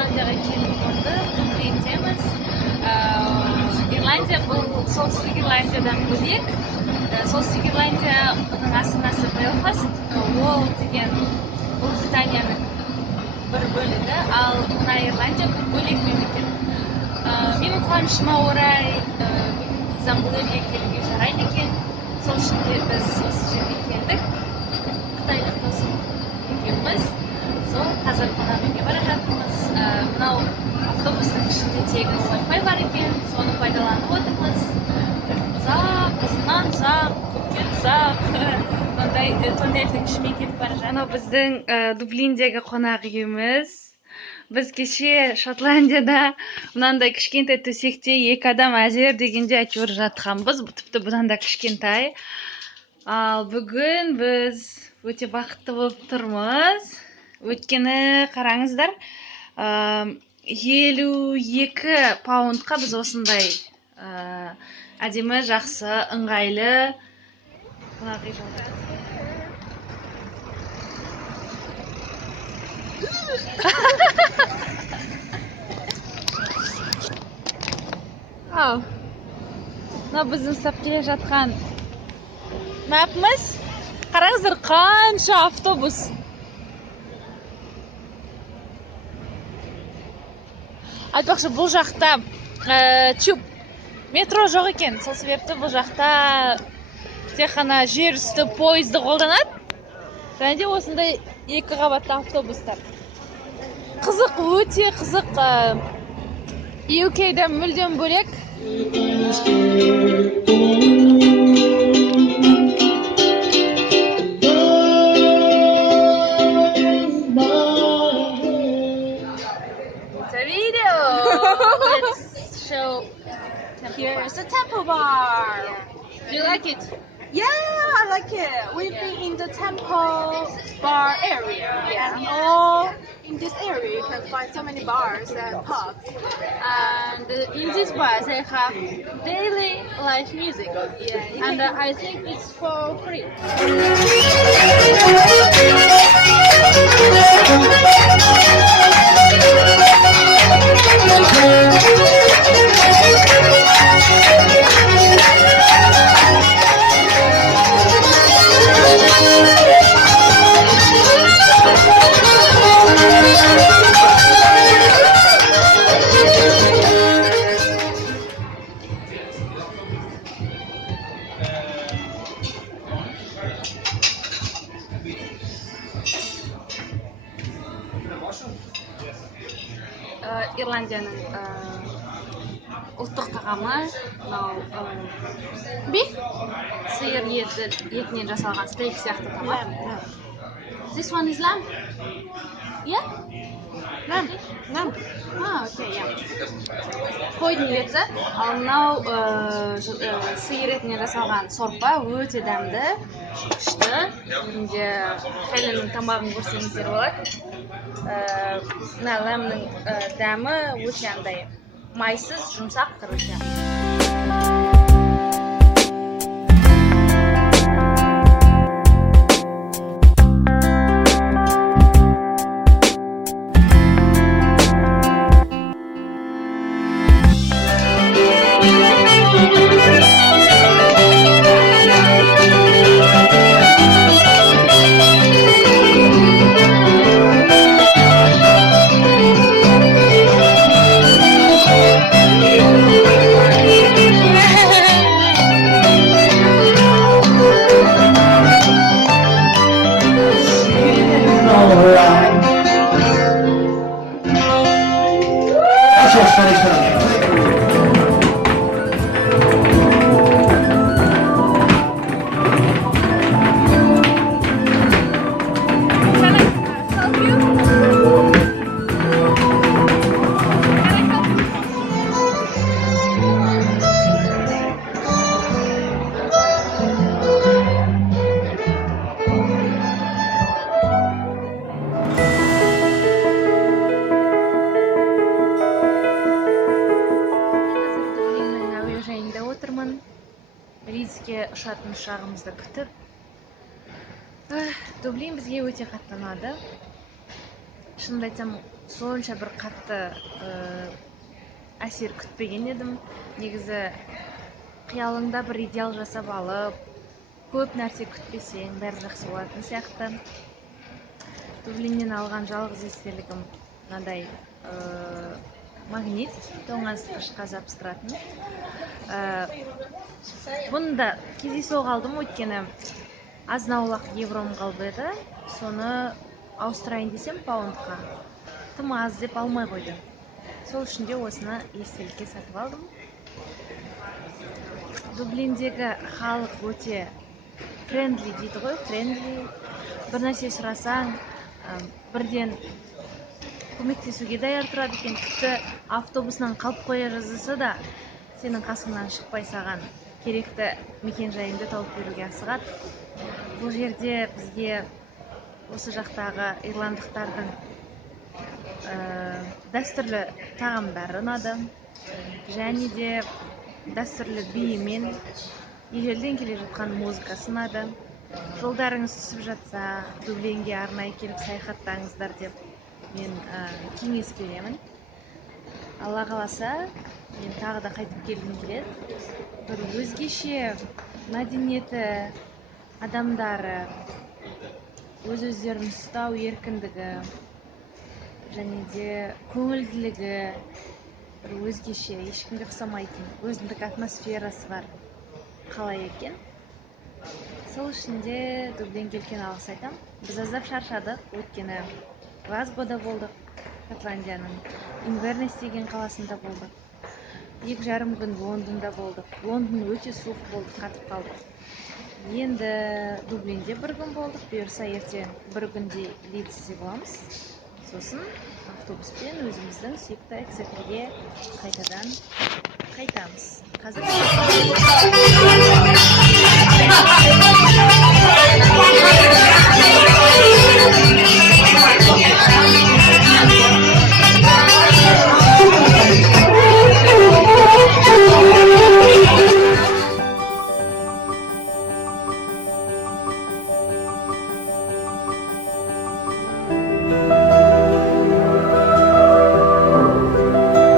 Ирландияға келіп қондық, Dublindеміз. Ирландия бұл солтүстік Ирландиядан бөлек. Солтүстік Ирландияның астанасы Белфаст, ол деген Ұлыбританияның бір бөлігі, ал мына Ирландия бұл бөлек мемлекет. Менің қуанышыма орай визам бұл елге келуге жарайды екен. Сол үшін біз осы жерге келдік. Қытайлық досым екеуміз. Сол қазір қонақ үйге бара жатырмыз. Мынау автобустың ішінде тегін Wi-Fi бар екен, соны пайдаланып отырмыз. Ұзынан ұзақ, көптен ұзақ, тоннельдің ішімен кетіп бара жатыр. Мынау біздің Дублиндегі қонақ үйіміз. Біз кеше Шотландияда мынандай кішкентай төсекте екі адам әзер дегенде әйтеуір жатқанбыз, тіпті бұдан да кішкентай. Ал бүгін біз өте бақытты болып тұрмыз. Өйткені қараңыздар, 52 паундқа біз осындай әдемі, жақсы, ыңғайлы қонақ үй жалдадық. Мына біздің ұстап келе жатқан мәпіміз. Қараңыздар, қанша автобус. Айтпақшы, бұл жақта метро жоқ екен. Сол себепті бұл жақта тек қана жер үсті пойызды қолданады. Және де осындай екі қабатты автобустар. Қызық, өте қызық. UK-де мүлдем бөлек. Here is the temple bar. Do you like it? Yeah, I like it. We've been in the temple bar area. Yeah. And all in this area you can find so many bars and pubs. And in this bar they have daily live music. Yeah. And I think it's for free. Ирландияның ұлттық тағамы мынау сиыр етінен жасалған стейк сияқты тамақ. This one is lamb? Yeah? Lamb. Okay, yeah. Қойдың еті, ал мынау сиыр етінен жасалған сорпа өте дәмді, күшті. Енді Cәлемнің тамағын көрсеңіздер болады. Мына ләмнің дәмі өте андай майсыз, жұмсақ, короче. Рейске ұшатын ұшағымызды күтіп. Дублин бізге өте қатты ұнады. шынымды айтсам, сонша бір қатты әсер күтпеген едім. Негізі қиялыңда бір идеал жасап алып, көп нәрсе күтпесең, бәрі жақсы болатын сияқты. Дублиннен алған жалғыз естелігім мынадай магнит, тоңазытқышқа жабыстыратын. Бұны да кездейсоқ алдым, өйткені азын-аулақ евром қалды еді. Соны ауыстырайын десем паундқа. Тым аз деп алмай қойды. Сол үшін де осыны естелікке сатып алдым. Дублиндегі халық өте френдли дейді ғой, френдли. Бір нәрсе сұрасаң, бірден көмектесуге даяр тұрады екен. Тіпті автобусынан қалып қоя жаздаса да, сенің қасыңнан шықпай саған керекті мекен жайыңды тауып беруге асығады. Бұл жерде бізге осы жақтағы ирландықтардың дәстүрлі тағамдары ұнады. Және де дәстүрлі биімен ежелден келе жатқан музыкасы ұнады. Жолдарыңыз түсіп жатса, Дублинге арнайы келіп саяхаттаңыздар деп мен кеңес беремін. Алла қаласа, мен тағы да қайтып келгім келеді. Бір өзгеше мәдениеті, адамдары, өз-өздерін ұстау еркіндігі, және де көңілділігі, бір өзгеше, ешкімге ұқсамайтын, өзіндік атмосферасы бар қалай екен. Сол үшін де Дублинге үлкен алғыс айтам. Біз аздап шаршадық, өйткені Глазгода болдық, Шотландияның Инвернес деген қаласында болдық. 2,5 күн Лондонда болдық. Лондон өте суық болды, қатып қалдық. Енді Дублинде 1 күн болдық, бұйырса ертең 1 күнде Лидсте боламыз. Сосын автобуспен өзіміздің сүйікті эксетерге қайтадан қайтамыз. Қазір